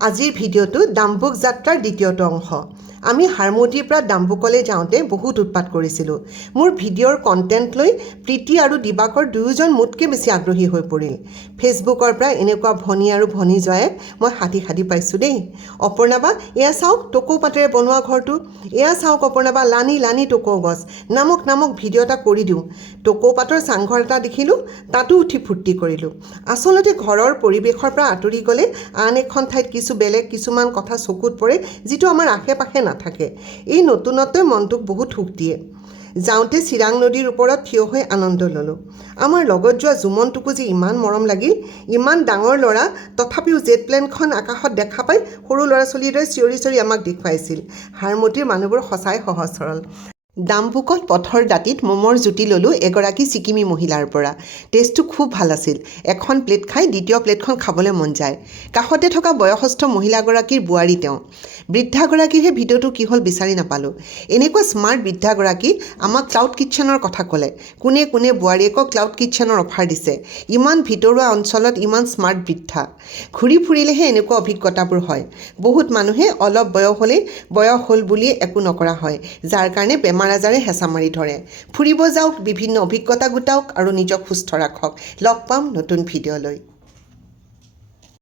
আজিৰ ভিডিঅ'টো ডাম্বুক যাত্ৰাৰ দ্বিতীয়টো অংশ। আমি হাৰমতিৰ পৰা ডাম্বুকলৈ যাওঁতে বহুত উৎপাত কৰিছিলোঁ। মোৰ ভিডিঅ'ৰ কণ্টেণ্ট লৈ প্ৰীতি আৰু দিবাকৰ দুয়োজন মোতকৈ বেছি আগ্ৰহী হৈ পৰিল। ফেচবুকৰ পৰা এনেকুৱা ভনী আৰু ভনী জোৱাইক মই সাধি পাইছোঁ দেই। অপৰ্ণাবা, এয়া চাওক টকৌ পাতেৰে বনোৱা ঘৰটো। এয়া চাওক অপৰ্ণাবা, লানি লানি টকৌ গছ। নামক ভিডিঅ' এটা কৰি দিওঁ। টকৌ পাতৰ চাংঘৰ এটা দেখিলোঁ, তাতো উঠি ফূৰ্তি কৰিলোঁ। আচলতে ঘৰৰ পৰিৱেশৰ পৰা আঁতৰি গ'লে আন এখন ঠাইত বেলেগ কিছুমান কথা চকুত পৰে, যিটো আমাৰ আশে পাশে নাথাকে। এই নতুনত্বই মনটোক বহুত সুখ দিয়ে। যাওঁতে চিৰাং নদীৰ ওপৰত থিয় হৈ আনন্দ ল'লোঁ। আমাৰ লগত যোৱা জুমনটোকো যে ইমান মৰম লাগিল। ইমান ডাঙৰ ল'ৰা, তথাপিও জেট প্লেনখন আকাশত দেখা পাই সৰু ল'ৰা ছোৱালীৰ দৰে চিঞৰি আমাক দেখুৱাইছিল। হাৰমতিৰ মানুহবোৰ সঁচাই সহজ সৰল। ডাম্বুকত পথৰ দাঁতিত মমৰ জুতি ল'লোঁ এগৰাকী ছিকিমী মহিলাৰ পৰা। টেষ্টটো খুব ভাল আছিল। এখন প্লেট খাই দ্বিতীয় প্লেটখন খাবলৈ মন যায়। কাষতে থকা বয়সস্থ মহিলাগৰাকীৰ বোৱাৰী তেওঁ। বৃদ্ধাগৰাকীৰহে ভিডিঅ'টো কি হ'ল বিচাৰি নাপালোঁ। এনেকুৱা স্মাৰ্ট বৃদ্ধাগৰাকী আমাক ক্লাউড কিটচেনৰ কথা ক'লে। কোনে বোৱাৰীয়েকক ক্লাউড কিটচেনৰ অফাৰ দিছে। ইমান ভিতৰুৱা অঞ্চলত ইমান স্মাৰ্ট বৃদ্ধা। ঘূৰি ফুৰিলেহে এনেকুৱা অভিজ্ঞতাবোৰ হয়। বহুত মানুহে অলপ বয়স হ'ল বুলিয়ে একো নকৰা হয়, যাৰ কাৰণে বেমাৰ আজাৰে হেঁচা মাৰি ধৰে। ফুৰিব যাওক, বিভিন্ন অভিজ্ঞতা গোটাওক আৰু নিজক সুস্থ ৰাখক। লগ পাম নতুন ভিডিঅ' লৈ।